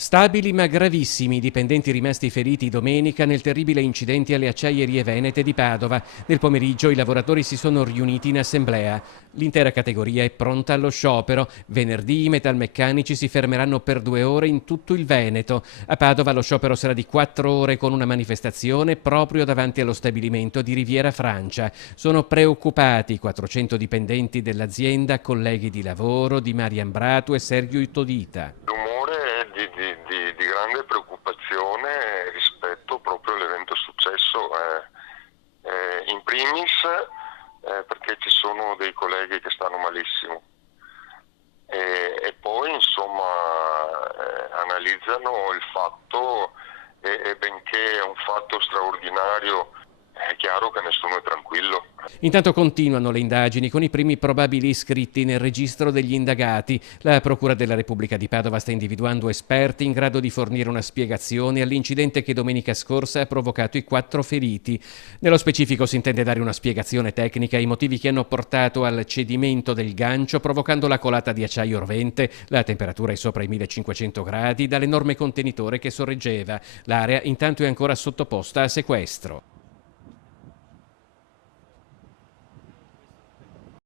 Stabili ma gravissimi i dipendenti rimasti feriti domenica nel terribile incidente alle acciaierie venete di Padova. Nel pomeriggio i lavoratori si sono riuniti in assemblea. L'intera categoria è pronta allo sciopero. Venerdì i metalmeccanici si fermeranno per 2 ore in tutto il Veneto. A Padova lo sciopero sarà di 4 ore con una manifestazione proprio davanti allo stabilimento di Riviera Francia. Sono preoccupati 400 dipendenti dell'azienda, colleghi di lavoro di Marian Bratu e Sergio Ittodita. Di grande preoccupazione rispetto proprio all'evento successo, in primis perché ci sono dei colleghi che stanno malissimo e poi analizzano il fatto e benché è un fatto straordinario è chiaro che nessuno è tranquillo. Intanto continuano le indagini con i primi probabili iscritti nel registro degli indagati. La Procura della Repubblica di Padova sta individuando esperti in grado di fornire una spiegazione all'incidente che domenica scorsa ha provocato i 4 feriti. Nello specifico si intende dare una spiegazione tecnica ai motivi che hanno portato al cedimento del gancio provocando la colata di acciaio rovente. La temperatura è sopra i 1500 gradi dall'enorme contenitore che sorreggeva. L'area intanto è ancora sottoposta a sequestro.